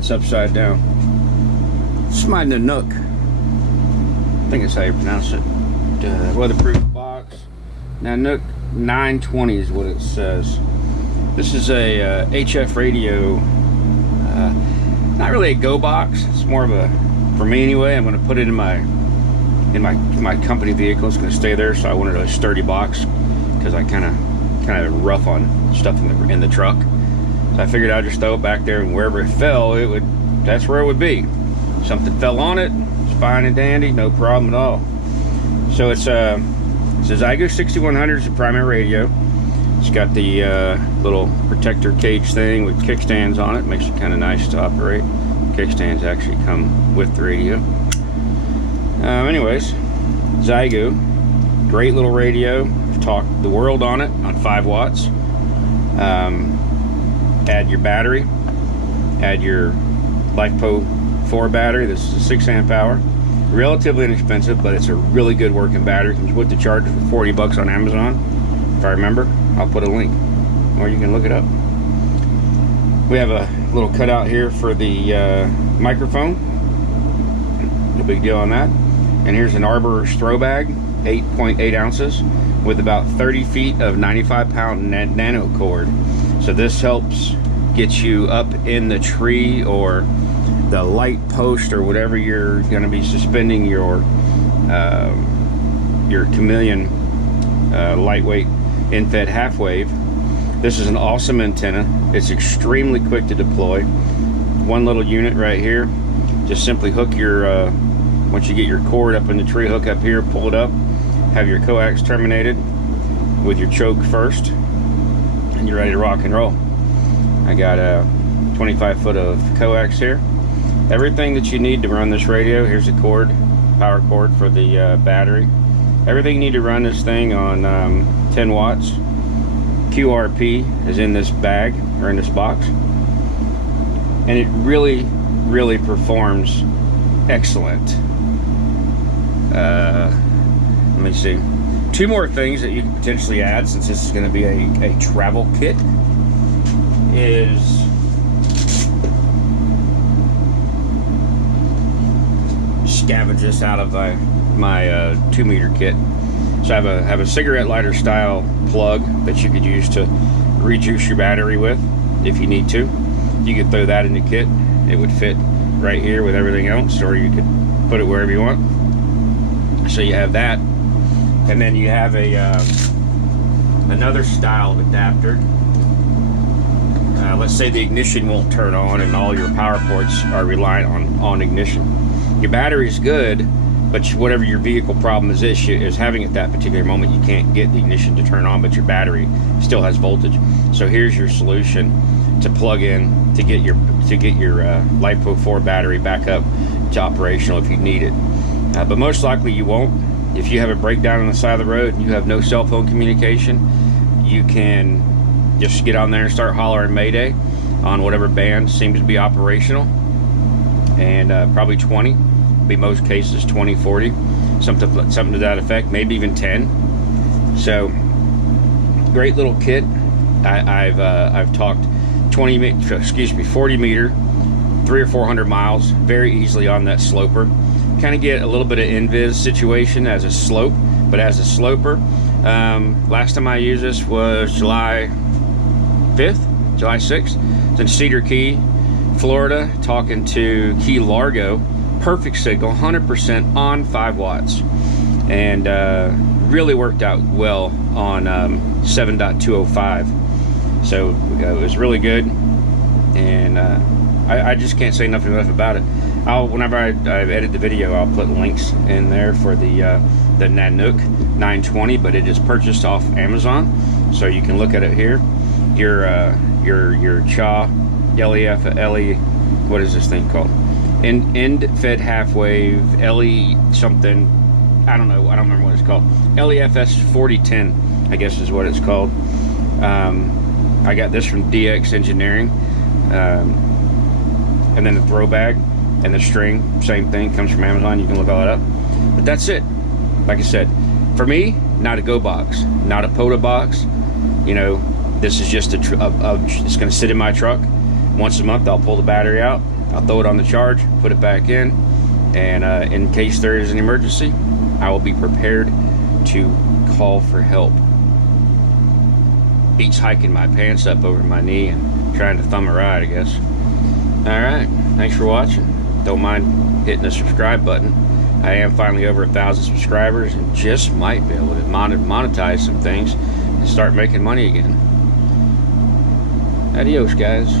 It's upside down. It's my Nanook. I think that's how you pronounce it. Weatherproof box. Nanook 920 is what it says. This is a HF radio. Not really a go box. It's more of a, for me anyway. I'm going to put it in my company vehicle. It's going to stay there, so I wanted a sturdy box because I kind of rough on stuff in the truck. So I figured I'd just throw it back there, and wherever it fell, that's where it would be. Something fell on it, it's fine and dandy, no problem at all. So it's a Zygo 6100 is the primary radio. It's got the little protector cage thing with kickstands on it. Makes it kind of nice to operate. Kickstands actually come with the radio. Anyways, Zygo, great little radio. I've talked the world on it on 5 watts. Add your battery, add your LiFePro 4 battery. This is a 6 amp hour. Relatively inexpensive, but it's a really good working battery. Comes with the charger for 40 bucks on Amazon. If I remember, I'll put a link, or you can look it up. We have a little cutout here for the microphone. No big deal on that. And here's an Arbor's throw bag, 8.8 ounces, with about 30 feet of 95-pound nano cord. So this helps get you up in the tree or the light post or whatever you're going to be suspending your chameleon lightweight in-fed half wave. This is an awesome antenna. It's extremely quick to deploy. One little unit right here. Just simply hook your once you get your cord up in the tree, hook up here, pull it up, have your coax terminated with your choke first, and you're ready to rock and roll. I got a 25 foot of coax here. Everything that you need to run this radio. Here's a cord, power cord for the battery. Everything you need to run this thing on 10 watts. QRP is in this bag, or in this box. And it really, really performs excellent. Let me see. 2 more things that you can potentially add, since this is going to be a travel kit, is scavenge this out of my 2-meter kit. So I have a cigarette lighter style plug that you could use to rejuice your battery with if you need to. You could throw that in the kit. It would fit right here with everything else, or you could put it wherever you want. So you have that, and then you have a another style of adapter. Let's say the ignition won't turn on and all your power ports are reliant on ignition. Your battery is good, but whatever your vehicle problem is having at that particular moment, you can't get the ignition to turn on, but your battery still has voltage. So here's your solution to plug in to get your LiFePro 4 battery back up to operational if you need it. But most likely you won't. If you have a breakdown on the side of the road and you have no cell phone communication, you can just get on there and start hollering Mayday on whatever band seems to be operational, and probably 20. Be most cases 20, 40, something to that effect, maybe even 10. So great little kit. I've talked 40 meter, 300 or 400 miles very easily on that sloper. Kind of get a little bit of invis situation as a slope, but as a sloper, last time I used this was July 5th, July 6th. It's in Cedar Key, Florida, talking to Key Largo. Perfect signal, 100% on 5 watts, and really worked out well on 7.205. So it was really good, and I just can't say enough about it. Whenever I edit the video, I'll put links in there for the Nanook 920, but it is purchased off Amazon, so you can look at it here. Your CHA LE, what is this thing called? End fed half wave LE something, I don't remember what it's called. LEFS 4010, I guess is what it's called. I got this from DX Engineering, and then the throw bag and the string, same thing, comes from Amazon. You can look all that up. But that's it. Like I said, for me, not a go box, not a POTA box. You know, this is just it's going to sit in my truck. Once a month, I'll pull the battery out, I'll throw it on the charge, put it back in, and in case there is an emergency, I will be prepared to call for help. Beats hiking my pants up over my knee and trying to thumb a ride, I guess. Alright, thanks for watching. Don't mind hitting the subscribe button. I am finally over 1,000 subscribers and just might be able to monetize some things and start making money again. Adios, guys.